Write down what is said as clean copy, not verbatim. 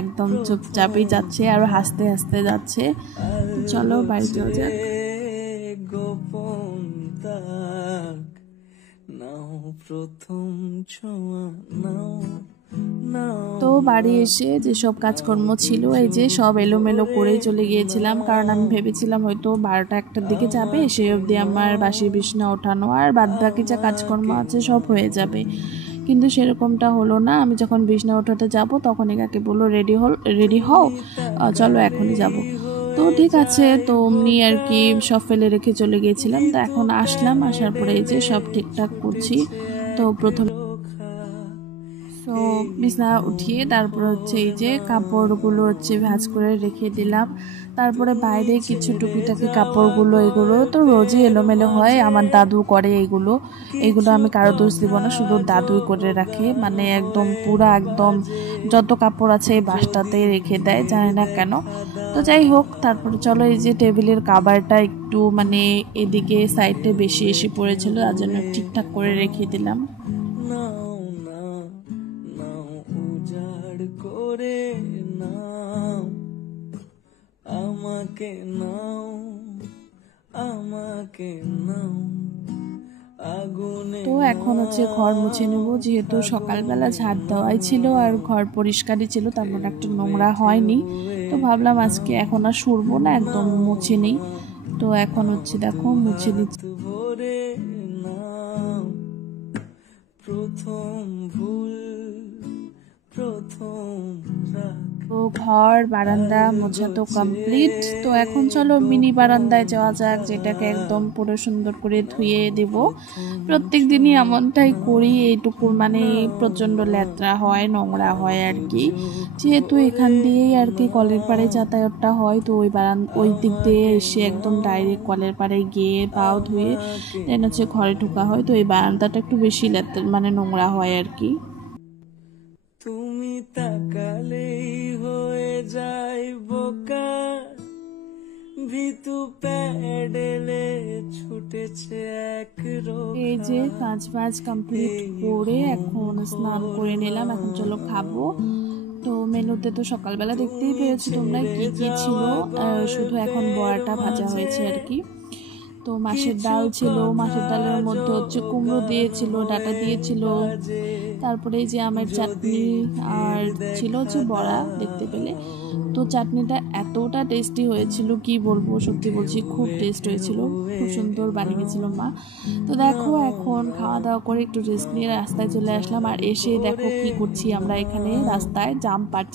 একদম চুপচাপই যাচ্ছে আর হাসতে হাসতে যাচ্ছে। চলো বাড়ি যাওয়া যাক। তো বাড়ি এসে যেসব কাজকর্ম ছিল এই যে সব এলোমেলো করেই চলে গিয়েছিলাম, কারণ আমি ভেবেছিলাম হয়তো 12টা-1টার দিকে যাবে, সেই অবধি আমার বাসি বিছনা ওঠানো আর বাদ বাকি যা কাজকর্ম আছে সব হয়ে যাবে। কিন্তু সেরকমটা হলো না। আমি যখন বিছনা ওঠাতে যাব তখন একাকে বললো রেডি হও, চলো এখনই যাব। তো ঠিক আছে, তো অমনি আর কি সব ফেলে রেখে চলে গিয়েছিলাম। তো এখন আসলাম, আসার পরে এই যে সব ঠিকঠাক করছি। তো প্রথমে তো বিছনা উঠিয়ে তারপর হচ্ছে এই যে কাপড়গুলো হচ্ছে ভাঁজ করে রেখে দিলাম। তারপরে বাইরে কিছু টুকিটাকি কাপড়গুলো, এগুলো তো রোজই এলোমেলো হয়, আমার দাদু করে এগুলো আমি কারো দোষ দিব না, শুধু দাদুই করে রাখে, মানে একদম পুরা একদম যত কাপড় আছে এই বাসটাতে রেখে দেয়, জানি না কেন। তো যাই হোক, তারপরে চলো এই যে টেবিলের কাভারটা একটু মানে এদিকে সাইডে বেশি এসে পড়েছিল, তার জন্য ঠিকঠাক করে রেখে দিলাম। করে নাও আমাকে, তো এখন হচ্ছে ঘর মুছে নেবো, যেহেতু সকালবেলা ঝাড় দেওয়াই ছিল আর ঘর পরিষ্কারই ছিল, তেমন একটা নোংরা হয়নি। তো ভাবলাম আজকে এখন আর সরবো না, একদম মুছে নিই। তো এখন হচ্ছে দেখো মুছে নিচ্ছি। তো ঘর বারান্দা মোছা তো কমপ্লিট। তো এখন চলো মিনি বারান্দায় যাওয়া যাক, যেটাকে একদম পুরো সুন্দর করে ধুয়ে দেব। প্রত্যেক দিনই এমনটাই করি, এইটুকু মানে প্রচণ্ড ল্যাত্রা হয়, নোংরা হয় আর কি। যেহেতু এখান দিয়েই আর কি কলের পাড়ে যাতায়াতটা হয়, তো ওই দিক দিয়ে এসে একদম ডাইরেক্ট কলের পাড়ে গিয়ে পাও ধুয়ে দেন হচ্ছে ঘরে ঢোকা হয়। তো এই বারান্দাটা একটু বেশি ল্যাত্রা মানে নোংরা হয় আর কি। তুমি তাকালেই হয়ে যায় বোকা, ভিতু প্যাডেলে ছুটেছে এক রোখা। এই যে কাজ বাজ কমপ্লিট করে এখন স্নান করে নিলাম, এখন চলো খাবো। তো মেনুতে তো সকালবেলা দেখতেই পেয়েছি তোমরা কি কি ছিল, শুধু এখন বড়াটা ভাজা হয়েছে আর কি। তো মাছের ডাল ছিল, মাছের ডালের মধ্যে হচ্ছে কুমড়ো দিয়েছিল, ডাঁটা দিয়েছিল, তারপরে এই যে আমের চাটনি, আর ছিল হচ্ছে বড়া দেখতে পেলে। তো চাটনিটা এতটা টেস্টি হয়েছিল কি বলবো, সত্যি বলছি খুব টেস্ট হয়েছিল, খুব সুন্দর বানিয়েছিল মা। তো দেখো এখন খাওয়া দাওয়া করে একটু রেস্ট নিয়ে রাস্তায় চলে আসলাম, আর এসে দেখো কি করছি আমরা এখানে রাস্তায় জাম পাচ্ছি।